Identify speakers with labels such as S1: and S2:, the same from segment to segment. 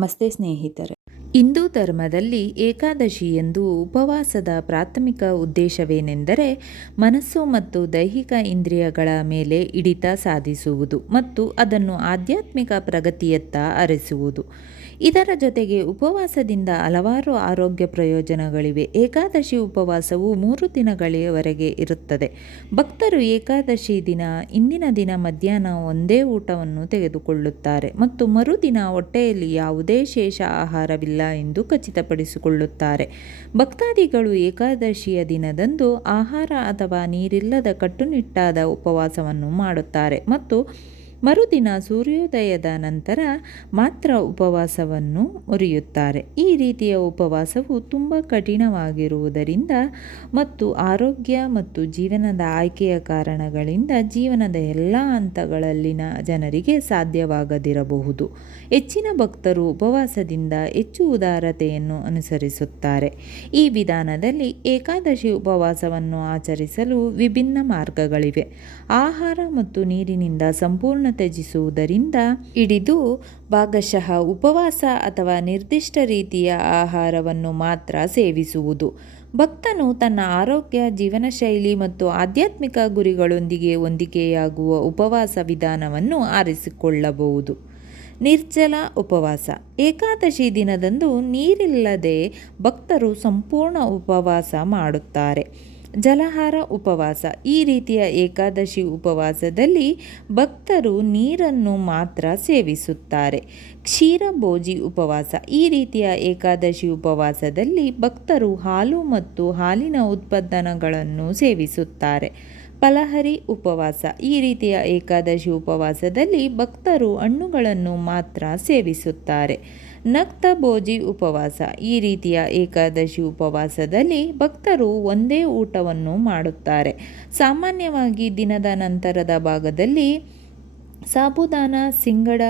S1: ನಮಸ್ತೆ ಸ್ನೇಹಿತರೆ. ಹಿಂದೂ ಧರ್ಮದಲ್ಲಿ ಏಕಾದಶಿ ಎಂದು ಉಪವಾಸದ ಪ್ರಾಥಮಿಕ ಉದ್ದೇಶವೇನೆಂದರೆ ಮನಸ್ಸು ಮತ್ತು ದೈಹಿಕ ಇಂದ್ರಿಯಗಳ ಮೇಲೆ ಹಿಡಿತ ಸಾಧಿಸುವುದು ಮತ್ತು ಅದನ್ನು ಆಧ್ಯಾತ್ಮಿಕ ಪ್ರಗತಿಯತ್ತ ಹರಿಸುವುದು ಇದರ ಜೊತೆಗೆ ಉಪವಾಸದಿಂದ ಹಲವಾರು ಆರೋಗ್ಯ ಪ್ರಯೋಜನಗಳಿವೆ. ಏಕಾದಶಿ ಉಪವಾಸವು ಮೂರು ದಿನಗಳವರೆಗೆ ಇರುತ್ತದೆ. ಭಕ್ತರು ಏಕಾದಶಿ ದಿನ, ಇಂದಿನ ದಿನ ಮಧ್ಯಾಹ್ನ ಒಂದೇ ಊಟವನ್ನು ತೆಗೆದುಕೊಳ್ಳುತ್ತಾರೆ ಮತ್ತು ಮರುದಿನ ಹೊಟ್ಟೆಯಲ್ಲಿ ಯಾವುದೇ ಶೇಷ ಆಹಾರವಿಲ್ಲ ಎಂದು ಖಚಿತಪಡಿಸಿಕೊಳ್ಳುತ್ತಾರೆ. ಭಕ್ತಾದಿಗಳು ಏಕಾದಶಿಯ ದಿನದಂದು ಆಹಾರ ಅಥವಾ ನೀರಿಲ್ಲದ ಕಟ್ಟುನಿಟ್ಟಾದ ಉಪವಾಸವನ್ನು ಮಾಡುತ್ತಾರೆ ಮತ್ತು ಮರುದಿನ ಸೂರ್ಯೋದಯದ ನಂತರ ಮಾತ್ರ ಉಪವಾಸವನ್ನು ಮುರಿಯುತ್ತಾರೆ. ಈ ರೀತಿಯ ಉಪವಾಸವು ತುಂಬ ಕಠಿಣವಾಗಿರುವುದರಿಂದ ಮತ್ತು ಆರೋಗ್ಯ ಮತ್ತು ಜೀವನದ ಆಯ್ಕೆಯ ಕಾರಣಗಳಿಂದ ಜೀವನದ ಎಲ್ಲ ಹಂತಗಳಲ್ಲಿನ ಜನರಿಗೆ ಸಾಧ್ಯವಾಗದಿರಬಹುದು. ಹೆಚ್ಚಿನ ಭಕ್ತರು ಉಪವಾಸದಿಂದ ಹೆಚ್ಚು ಉದಾರತೆಯನ್ನು ಅನುಸರಿಸುತ್ತಾರೆ. ಈ ವಿಧಾನದಲ್ಲಿ ಏಕಾದಶಿ ಉಪವಾಸವನ್ನು ಆಚರಿಸಲು ವಿಭಿನ್ನ ಮಾರ್ಗಗಳಿವೆ. ಆಹಾರ ಮತ್ತು ನೀರಿನಿಂದ ಸಂಪೂರ್ಣ ತ್ಯಜಿಸುವುದರಿಂದ ಹಿಡಿದು ಭಾಗಶಃ ಉಪವಾಸ ಅಥವಾ ನಿರ್ದಿಷ್ಟ ರೀತಿಯ ಆಹಾರವನ್ನು ಮಾತ್ರ ಸೇವಿಸುವುದು. ಭಕ್ತನು ತನ್ನ ಆರೋಗ್ಯ, ಜೀವನಶೈಲಿ ಮತ್ತು ಆಧ್ಯಾತ್ಮಿಕ ಗುರಿಗಳೊಂದಿಗೆ ಹೊಂದಿಕೆಯಾಗುವ ಉಪವಾಸ ವಿಧಾನವನ್ನು ಆರಿಸಿಕೊಳ್ಳಬಹುದು. ನಿರ್ಜಲ ಉಪವಾಸ. ಏಕಾದಶಿ ದಿನದಂದು ನೀರಿಲ್ಲದೆ ಭಕ್ತರು ಸಂಪೂರ್ಣ ಉಪವಾಸ ಮಾಡುತ್ತಾರೆ. ಜಲಹಾರ ಉಪವಾಸ. ಈ ರೀತಿಯ ಏಕಾದಶಿ ಉಪವಾಸದಲ್ಲಿ ಭಕ್ತರು ನೀರನ್ನು ಮಾತ್ರ ಸೇವಿಸುತ್ತಾರೆ. ಕ್ಷೀರಭೋಜಿ ಉಪವಾಸ. ಈ ರೀತಿಯ ಏಕಾದಶಿ ಉಪವಾಸದಲ್ಲಿ ಭಕ್ತರು ಹಾಲು ಮತ್ತು ಹಾಲಿನ ಉತ್ಪನ್ನಗಳನ್ನು ಸೇವಿಸುತ್ತಾರೆ. ಫಲಹರಿ ಉಪವಾಸ. ಈ ರೀತಿಯ ಏಕಾದಶಿ ಉಪವಾಸದಲ್ಲಿ ಭಕ್ತರು ಹಣ್ಣುಗಳನ್ನು ಮಾತ್ರ ಸೇವಿಸುತ್ತಾರೆ. ನಕ್ತ ಭೋಜಿ ಉಪವಾಸ. ಈ ರೀತಿಯ ಏಕಾದಶಿ ಉಪವಾಸದಲ್ಲಿ ಭಕ್ತರು ಒಂದೇ ಊಟವನ್ನು ಮಾಡುತ್ತಾರೆ. ಸಾಮಾನ್ಯವಾಗಿ ದಿನದ ನಂತರದ ಭಾಗದಲ್ಲಿ ಸಾಬುದಾನ, ಸಿಂಗಡ,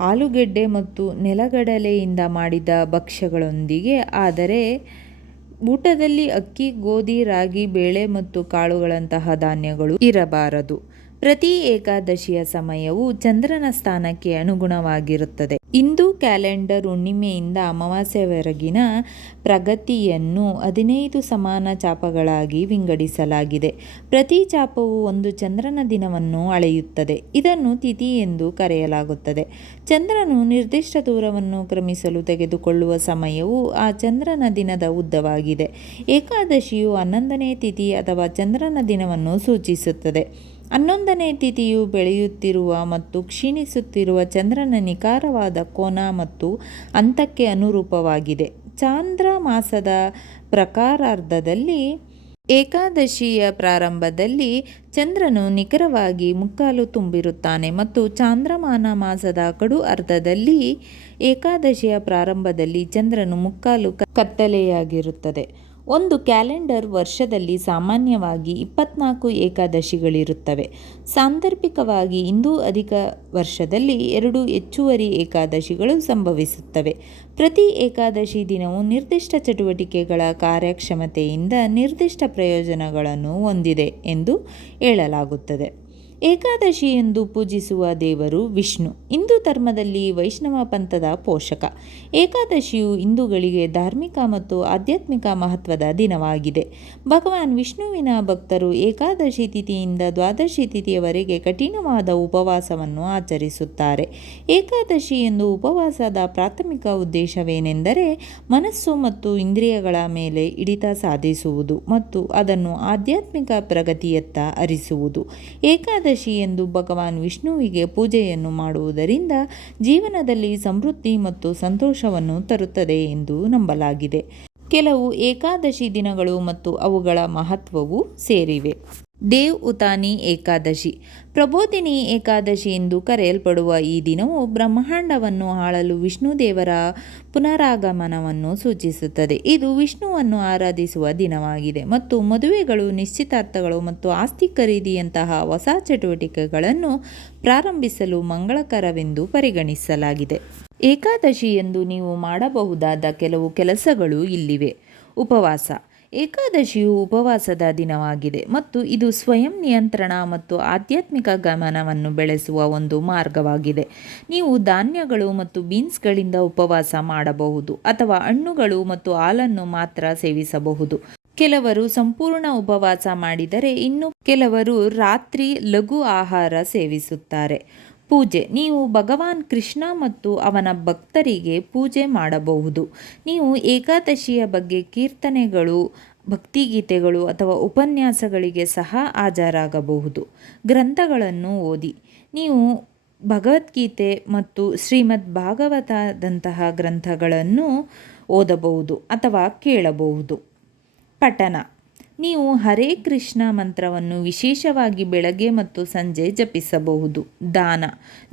S1: ಆಲೂಗೆಡ್ಡೆ ಮತ್ತು ನೆಲಗಡಲೆಯಿಂದ ಮಾಡಿದ ಭಕ್ಷ್ಯಗಳೊಂದಿಗೆ, ಆದರೆ ಊಟದಲ್ಲಿ ಅಕ್ಕಿ, ಗೋಧಿ, ರಾಗಿ, ಬೇಳೆ ಮತ್ತು ಕಾಳುಗಳಂತಹ ಧಾನ್ಯಗಳು ಇರಬಾರದು. ಪ್ರತಿ ಏಕಾದಶಿಯ ಸಮಯವು ಚಂದ್ರನ ಸ್ಥಾನಕ್ಕೆ ಅನುಗುಣವಾಗಿರುತ್ತದೆ. ಹಿಂದೂ ಕ್ಯಾಲೆಂಡರ್ ಹುಣ್ಣಿಮೆಯಿಂದ ಅಮಾವಾಸ್ಯವರೆಗಿನ ಪ್ರಗತಿಯನ್ನು ಹದಿನೈದು ಸಮಾನ ಚಾಪಗಳಾಗಿ ವಿಂಗಡಿಸಲಾಗಿದೆ. ಪ್ರತಿ ಚಾಪವು ಒಂದು ಚಂದ್ರನ ದಿನವನ್ನು ಅಳೆಯುತ್ತದೆ. ಇದನ್ನು ತಿಥಿ ಎಂದು ಕರೆಯಲಾಗುತ್ತದೆ. ಚಂದ್ರನು ನಿರ್ದಿಷ್ಟ ದೂರವನ್ನು ಕ್ರಮಿಸಲು ತೆಗೆದುಕೊಳ್ಳುವ ಸಮಯವು ಆ ಚಂದ್ರನ ದಿನದ ಉದ್ದವಾಗಿದೆ. ಏಕಾದಶಿಯು ಹನ್ನೊಂದನೇ ತಿಥಿ ಅಥವಾ ಚಂದ್ರನ ದಿನವನ್ನು ಸೂಚಿಸುತ್ತದೆ. ಹನ್ನೊಂದನೇ ತಿಥಿಯು ಬೆಳೆಯುತ್ತಿರುವ ಮತ್ತು ಕ್ಷೀಣಿಸುತ್ತಿರುವ ಚಂದ್ರನ ನಿಖಾರವಾದ ಕೋನ ಮತ್ತು ಅಂತಕ್ಕೆ ಅನುರೂಪವಾಗಿದೆ. ಚಾಂದ್ರ ಮಾಸದ ಪ್ರಕಾರಾರ್ಧದಲ್ಲಿ ಏಕಾದಶಿಯ ಪ್ರಾರಂಭದಲ್ಲಿ ಚಂದ್ರನು ನಿಖರವಾಗಿ ಮುಕ್ಕಾಲು ತುಂಬಿರುತ್ತಾನೆ ಮತ್ತು ಚಾಂದ್ರಮಾನ ಮಾಸದ ಕಡು ಅರ್ಧದಲ್ಲಿ ಏಕಾದಶಿಯ ಪ್ರಾರಂಭದಲ್ಲಿ ಚಂದ್ರನು ಮುಕ್ಕಾಲು ಕತ್ತಲೆಯಾಗಿರುತ್ತದೆ. ಒಂದು ಕ್ಯಾಲೆಂಡರ್ ವರ್ಷದಲ್ಲಿ ಸಾಮಾನ್ಯವಾಗಿ ಇಪ್ಪತ್ನಾಲ್ಕು ಏಕಾದಶಿಗಳಿರುತ್ತವೆ. ಸಾಂದರ್ಭಿಕವಾಗಿ ಇಂದು ಅಧಿಕ ವರ್ಷದಲ್ಲಿ ಎರಡು ಹೆಚ್ಚುವರಿ ಏಕಾದಶಿಗಳು ಸಂಭವಿಸುತ್ತವೆ. ಪ್ರತಿ ಏಕಾದಶಿ ದಿನವು ನಿರ್ದಿಷ್ಟ ಚಟುವಟಿಕೆಗಳ ಕಾರ್ಯಕ್ಷಮತೆಯಿಂದ ನಿರ್ದಿಷ್ಟ ಪ್ರಯೋಜನಗಳನ್ನು ಹೊಂದಿದೆ ಎಂದು ಹೇಳಲಾಗುತ್ತದೆ. ಏಕಾದಶಿ ಎಂದು ಪೂಜಿಸುವ ದೇವರು ವಿಷ್ಣು. ಹಿಂದೂ ಧರ್ಮದಲ್ಲಿ ವೈಷ್ಣವ ಪಂಥದ ಪೋಷಕ. ಏಕಾದಶಿಯು ಹಿಂದೂಗಳಿಗೆ ಧಾರ್ಮಿಕ ಮತ್ತು ಆಧ್ಯಾತ್ಮಿಕ ಮಹತ್ವದ ದಿನವಾಗಿದೆ. ಭಗವಾನ್ ವಿಷ್ಣುವಿನ ಭಕ್ತರು ಏಕಾದಶಿ ತಿಥಿಯಿಂದ ದ್ವಾದಶಿ ತಿಥಿಯವರೆಗೆ ಕಠಿಣವಾದ ಉಪವಾಸವನ್ನು ಆಚರಿಸುತ್ತಾರೆ. ಏಕಾದಶಿ ಎಂದು ಉಪವಾಸದ ಪ್ರಾಥಮಿಕ ಉದ್ದೇಶವೇನೆಂದರೆ ಮನಸ್ಸು ಮತ್ತು ಇಂದ್ರಿಯಗಳ ಮೇಲೆ ಹಿಡಿತ ಸಾಧಿಸುವುದು ಮತ್ತು ಅದನ್ನು ಆಧ್ಯಾತ್ಮಿಕ ಪ್ರಗತಿಯತ್ತ ಅರಿಸುವುದು ಏಕಾದಶಿ ಎಂದು ಭಗವಾನ್ ವಿಷ್ಣುವಿಗೆ ಪೂಜೆಯನ್ನು ಮಾಡುವುದರಿಂದ ಜೀವನದಲ್ಲಿ ಸಮೃದ್ಧಿ ಮತ್ತು ಸಂತೋಷವನ್ನು ತರುತ್ತದೆ ಎಂದು ನಂಬಲಾಗಿದೆ. ಕೆಲವು ಏಕಾದಶಿ ದಿನಗಳು ಮತ್ತು ಅವುಗಳ ಮಹತ್ವವು ಸೇರಿವೆ. ದೇವ್ ಉತಾನಿ ಏಕಾದಶಿ. ಪ್ರಬೋಧಿನಿ ಏಕಾದಶಿ ಎಂದು ಕರೆಯಲ್ಪಡುವ ಈ ದಿನವು ಬ್ರಹ್ಮಾಂಡವನ್ನು ಆಳಲು ವಿಷ್ಣು ದೇವರ ಪುನರಾಗಮನವನ್ನು ಸೂಚಿಸುತ್ತದೆ. ಇದು ವಿಷ್ಣುವನ್ನು ಆರಾಧಿಸುವ ದಿನವಾಗಿದೆ ಮತ್ತು ಮದುವೆಗಳು, ನಿಶ್ಚಿತಾರ್ಥಗಳು ಮತ್ತು ಆಸ್ತಿ ಖರೀದಿಯಂತಹ ಹೊಸ ಚಟುವಟಿಕೆಗಳನ್ನು ಪ್ರಾರಂಭಿಸಲು ಮಂಗಳಕರವೆಂದು ಪರಿಗಣಿಸಲಾಗಿದೆ. ಏಕಾದಶಿ ಎಂದು ನೀವು ಮಾಡಬಹುದಾದ ಕೆಲವು ಕೆಲಸಗಳು ಇಲ್ಲಿವೆ. ಉಪವಾಸ. ಏಕಾದಶಿಯು ಉಪವಾಸದ ದಿನವಾಗಿದೆ ಮತ್ತು ಇದು ಸ್ವಯಂ ನಿಯಂತ್ರಣ ಮತ್ತು ಆಧ್ಯಾತ್ಮಿಕ ಗಮನವನ್ನು ಬೆಳೆಸುವ ಒಂದು ಮಾರ್ಗವಾಗಿದೆ. ನೀವು ಧಾನ್ಯಗಳು ಮತ್ತು ಬೀನ್ಸ್ಗಳಿಂದ ಉಪವಾಸ ಮಾಡಬಹುದು ಅಥವಾ ಹಣ್ಣುಗಳು ಮತ್ತು ಹಾಲನ್ನು ಮಾತ್ರ ಸೇವಿಸಬಹುದು. ಕೆಲವರು ಸಂಪೂರ್ಣ ಉಪವಾಸ ಮಾಡಿದರೆ ಇನ್ನು ಕೆಲವರು ರಾತ್ರಿ ಲಘು ಆಹಾರ ಸೇವಿಸುತ್ತಾರೆ. ಪೂಜೆ. ನೀವು ಭಗವಾನ್ ಕೃಷ್ಣ ಮತ್ತು ಅವನ ಭಕ್ತರಿಗೆ ಪೂಜೆ ಮಾಡಬಹುದು. ನೀವು ಏಕಾದಶಿಯ ಬಗ್ಗೆ ಕೀರ್ತನೆಗಳು, ಭಕ್ತಿಗೀತೆಗಳು ಅಥವಾ ಉಪನ್ಯಾಸಗಳಿಗೆ ಸಹ ಹಾಜರಾಗಬಹುದು. ಗ್ರಂಥಗಳನ್ನು ಓದಿ. ನೀವು ಭಗವದ್ಗೀತೆ ಮತ್ತು ಶ್ರೀಮದ್ ಭಾಗವತದಂತಹ ಗ್ರಂಥಗಳನ್ನು ಓದಬಹುದು ಅಥವಾ ಕೇಳಬಹುದು. ಪಠನ ನೀವು ಹರೇ ಕೃಷ್ಣ ಮಂತ್ರವನ್ನು ವಿಶೇಷವಾಗಿ ಬೆಳಗ್ಗೆ ಮತ್ತು ಸಂಜೆ ಜಪಿಸಬಹುದು. ದಾನ.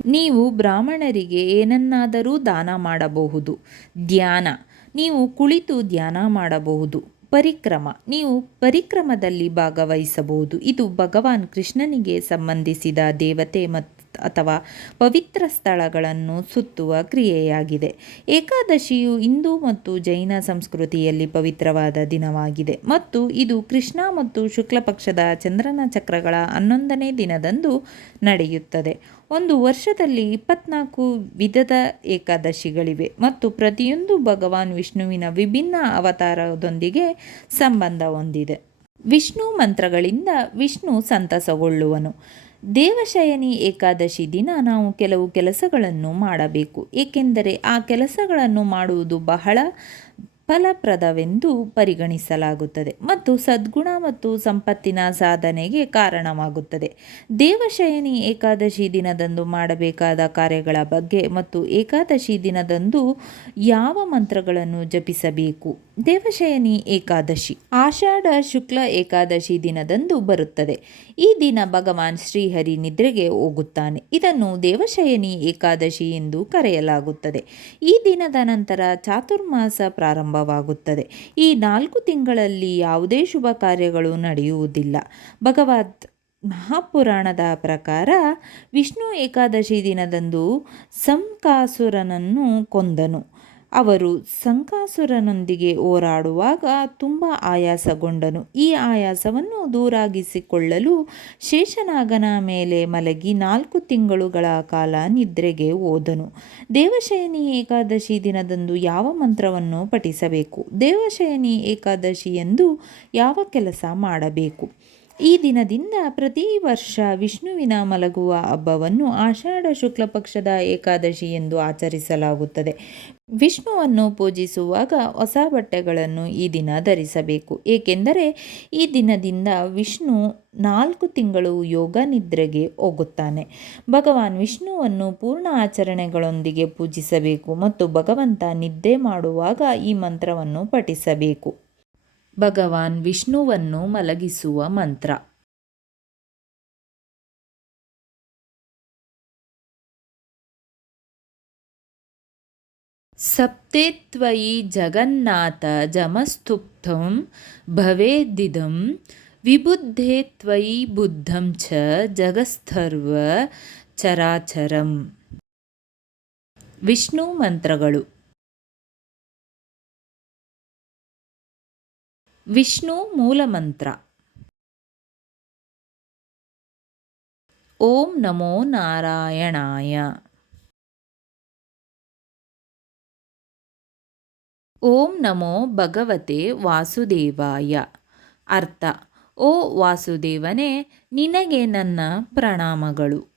S1: ನೀವು ಬ್ರಾಹ್ಮಣರಿಗೆ ಏನನ್ನಾದರೂ ದಾನ ಮಾಡಬಹುದು. ಧ್ಯಾನ. ನೀವು ಕುಳಿತು ಧ್ಯಾನ ಮಾಡಬಹುದು. ಪರಿಕ್ರಮ. ನೀವು ಪರಿಕ್ರಮದಲ್ಲಿ ಭಾಗವಹಿಸಬಹುದು. ಇದು ಭಗವಾನ್ ಕೃಷ್ಣನಿಗೆ ಸಂಬಂಧಿಸಿದ ದೇವತೆ ಮತ್ತು ಅಥವಾ ಪವಿತ್ರ ಸ್ಥಳಗಳನ್ನು ಸುತ್ತುವ ಕ್ರಿಯೆಯಾಗಿದೆ. ಏಕಾದಶಿಯು ಹಿಂದೂ ಮತ್ತು ಜೈನ ಸಂಸ್ಕೃತಿಯಲ್ಲಿ ಪವಿತ್ರವಾದ ದಿನವಾಗಿದೆ ಮತ್ತು ಇದು ಕೃಷ್ಣ ಮತ್ತು ಶುಕ್ಲಪಕ್ಷದ ಚಂದ್ರನ ಚಕ್ರಗಳ ಹನ್ನೊಂದನೇ ದಿನದಂದು ನಡೆಯುತ್ತದೆ. ಒಂದು ವರ್ಷದಲ್ಲಿ ಇಪ್ಪತ್ನಾಲ್ಕು ವಿಧದ ಏಕಾದಶಿಗಳಿವೆ ಮತ್ತು ಪ್ರತಿಯೊಂದು ಭಗವಾನ್ ವಿಷ್ಣುವಿನ ವಿಭಿನ್ನ ಅವತಾರದೊಂದಿಗೆ ಸಂಬಂಧ ಹೊಂದಿದೆ. ವಿಷ್ಣು ಮಂತ್ರಗಳಿಂದ ವಿಷ್ಣು ಸಂತಸಗೊಳ್ಳುವನು. ದೇವಶಯನಿ ಏಕಾದಶಿ ದಿನ ನಾವು ಕೆಲವು ಕೆಲಸಗಳನ್ನು ಮಾಡಬೇಕು. ಏಕೆಂದರೆ ಆ ಕೆಲಸಗಳನ್ನು ಮಾಡುವುದು ಬಹಳ ಫಲಪ್ರದವೆಂದು ಪರಿಗಣಿಸಲಾಗುತ್ತದೆ ಮತ್ತು ಸದ್ಗುಣ ಮತ್ತು ಸಂಪತ್ತಿನ ಸಾಧನೆಗೆ ಕಾರಣವಾಗುತ್ತದೆ. ದೇವಶಯನಿ ಏಕಾದಶಿ ದಿನದಂದು ಮಾಡಬೇಕಾದ ಕಾರ್ಯಗಳ ಬಗ್ಗೆ ಮತ್ತು ಏಕಾದಶಿ ದಿನದಂದು ಯಾವ ಮಂತ್ರಗಳನ್ನು ಜಪಿಸಬೇಕು? ದೇವಶಯನಿ ಏಕಾದಶಿ, ಆಷಾಢ ಶುಕ್ಲ ಏಕಾದಶಿ ದಿನದಂದು ಬರುತ್ತದೆ. ಈ ದಿನ ಭಗವಾನ್ ಶ್ರೀಹರಿ ನಿದ್ರೆಗೆ ಹೋಗುತ್ತಾನೆ. ಇದನ್ನು ದೇವಶಯನಿ ಏಕಾದಶಿ ಎಂದು ಕರೆಯಲಾಗುತ್ತದೆ. ಈ ದಿನದ ನಂತರ ಚಾತುರ್ಮಾಸ ಪ್ರಾರಂಭವಾಗುತ್ತದೆ. ಈ ನಾಲ್ಕು ತಿಂಗಳಲ್ಲಿ ಯಾವುದೇ ಶುಭ ಕಾರ್ಯಗಳು ನಡೆಯುವುದಿಲ್ಲ. ಭಗವದ್ ಮಹಾಪುರಾಣದ ಪ್ರಕಾರ ವಿಷ್ಣು ಏಕಾದಶಿ ದಿನದಂದು ಸಂಕಾಸುರನನ್ನು ಕೊಂದನು. ಅವರು ಸಂಕಾಸುರನೊಂದಿಗೆ ಹೋರಾಡುವಾಗ ತುಂಬ ಆಯಾಸಗೊಂಡನು. ಈ ಆಯಾಸವನ್ನು ದೂರಾಗಿಸಿಕೊಳ್ಳಲು ಶೇಷನಾಗನ ಮೇಲೆ ಮಲಗಿ ನಾಲ್ಕು ತಿಂಗಳುಗಳ ಕಾಲ ನಿದ್ರೆಗೆ ಹೋದನು. ದೇವಶಯನಿ ಏಕಾದಶಿ ದಿನದಂದು ಯಾವ ಮಂತ್ರವನ್ನು ಪಠಿಸಬೇಕು? ದೇವಶಯನಿ ಏಕಾದಶಿ ಎಂದು ಯಾವ ಕೆಲಸ ಮಾಡಬೇಕು? ಈ ದಿನದಿಂದ ಪ್ರತಿ ವರ್ಷ ವಿಷ್ಣುವಿನ ಮಲಗುವ ಹಬ್ಬವನ್ನು ಆಷಾಢ ಶುಕ್ಲ ಪಕ್ಷದ ಏಕಾದಶಿ ಎಂದು ಆಚರಿಸಲಾಗುತ್ತದೆ. ವಿಷ್ಣುವನ್ನು ಪೂಜಿಸುವಾಗ ಹೊಸ ಬಟ್ಟೆಗಳನ್ನು ಈ ದಿನ ಧರಿಸಬೇಕು. ಏಕೆಂದರೆ ಈ ದಿನದಿಂದ ವಿಷ್ಣು ನಾಲ್ಕು ತಿಂಗಳು ಯೋಗ ನಿದ್ರೆಗೆ ಹೋಗುತ್ತಾನೆ. ಭಗವಾನ್ ವಿಷ್ಣುವನ್ನು ಪೂರ್ಣ ಆಚರಣೆಗಳೊಂದಿಗೆ ಪೂಜಿಸಬೇಕು ಮತ್ತು ಭಗವಂತ ನಿದ್ದೆ ಮಾಡುವಾಗ ಈ ಮಂತ್ರವನ್ನು ಪಠಿಸಬೇಕು. ಭಗವಾನ್ ವಿಷ್ಣುವನ್ನು ಮಲಗಿಸುವ ಮಂತ್ರ. ಸಪ್ತೇತ್ವಯಿ ಜಗನ್ನಾಥ ಜಮಸ್ತುಪ್ತಂ ಭವೇದಿದಂ ವಿಬುದ್ಧೇ ತ್ವಯಿ ಬುದ್ಧಂ ಚ ಜಗಸ್ಥರ್ವ ಚರಾಚರಂ. ವಿಷ್ಣು ಮಂತ್ರಗಳು. ವಿಷ್ಣು ಮೂಲಮಂತ್ರ. ಓಂ ನಮೋ ನಾರಾಯಣಾಯ. ಓಂ ನಮೋ ಭಗವತೆ ವಾಸುದೇವಾಯ. ಅರ್ಥ, ಓ ವಾಸುದೇವನೇ, ನಿನಗೆ ನನ್ನ ಪ್ರಣಾಮಗಳು.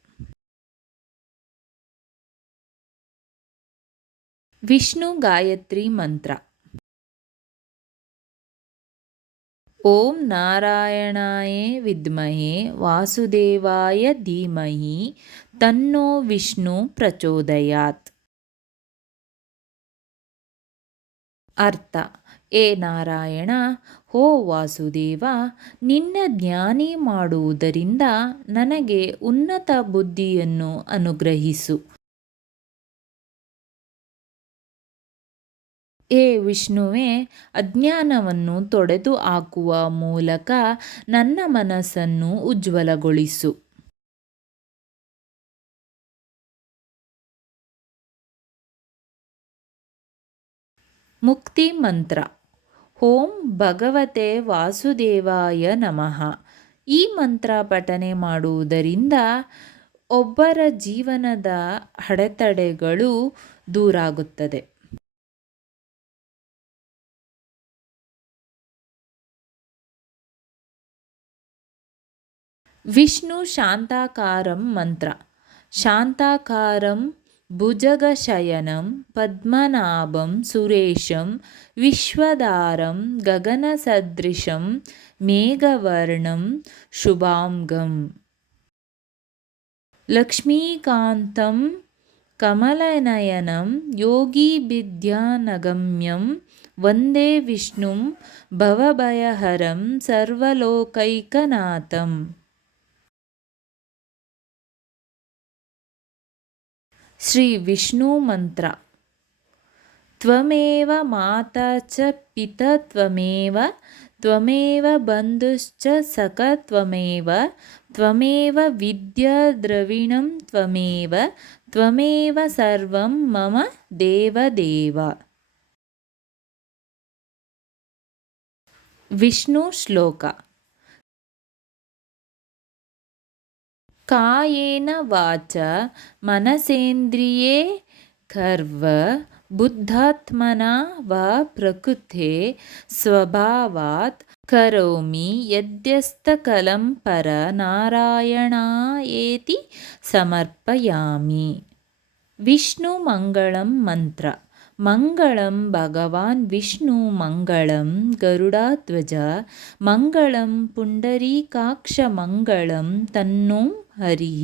S1: ವಿಷ್ಣು ಗಾಯತ್ರಿ ಮಂತ್ರ. ಓಂ ನಾರಾಯಣಾಯ ವಿದ್ಮಹೇ ವಾಸುದೇವಾಯ ಧೀಮಹಿ ತನ್ನೋ ವಿಷ್ಣು ಪ್ರಚೋದಯಾತ್. ಅರ್ಥ. ಏ ನಾರಾಯಣ, ಹೋ ವಾಸುದೇವ, ನಿನ್ನ ಜ್ಞಾನಿ ಮಾಡುವುದರಿಂದ ನನಗೆ ಉನ್ನತ ಬುದ್ಧಿಯನ್ನು ಅನುಗ್ರಹಿಸು. ಏ ವಿಷ್ಣುವೇ, ಅಜ್ಞಾನವನ್ನು ತೊಡೆದು ಹಾಕುವ ಮೂಲಕ ನನ್ನ ಮನಸ್ಸನ್ನು ಉಜ್ವಲಗೊಳಿಸು. ಮುಕ್ತಿ ಮಂತ್ರ. ಓಂ ಭಗವತೆ ವಾಸುದೇವಾಯ ನಮಃ. ಈ ಮಂತ್ರ ಪಠನೆ ಮಾಡುವುದರಿಂದ ಒಬ್ಬರ ಜೀವನದ ಅಡೆತಡೆಗಳು ದೂರಾಗುತ್ತದೆ. విష్ణు శాంతాకారం మంత్ర. శాంతాకారం భుజగశయనం పద్మనాభం సురేశం విశ్వదారం గగనసదృశం మేఘవర్ణం శుభాంగం. లక్ష్మీకాంతం కమలనయనం యోగీవిద్యానగమ్యం వందే విష్ణుం భవభయహరం సర్వలోకైకనాథం. श्रीविष्णुमन्त्र। त्वमेव माता च पिता त्वमेव त्वमेव बन्धुश्च सकत्वमेव त्वमेव विद्याद्रविणं त्वमेव त्वमेव सर्वं मम देवदेव। विष्णुश्लोक। कायेन वाचा मनसेन्द्रिये कर्व बुद्धात्मना वा प्रकृते स्वभावात् करोमि यद्यस्तकलं पर परनारायणायेति समर्पयामि। विष्णुमङ्गलं मन्त्र। ಮಂಗಳಂ ಭಗವಾನ್ ವಿಷ್ಣು ಮಂಗಳಂ ಗರುಡಾಧ್ವಜ ಮಂಗಳಂ ಪುಂಡರೀಕಾಕ್ಷ ಮಂಗಳಂ ತನ್ನೋ ಹರಿಃ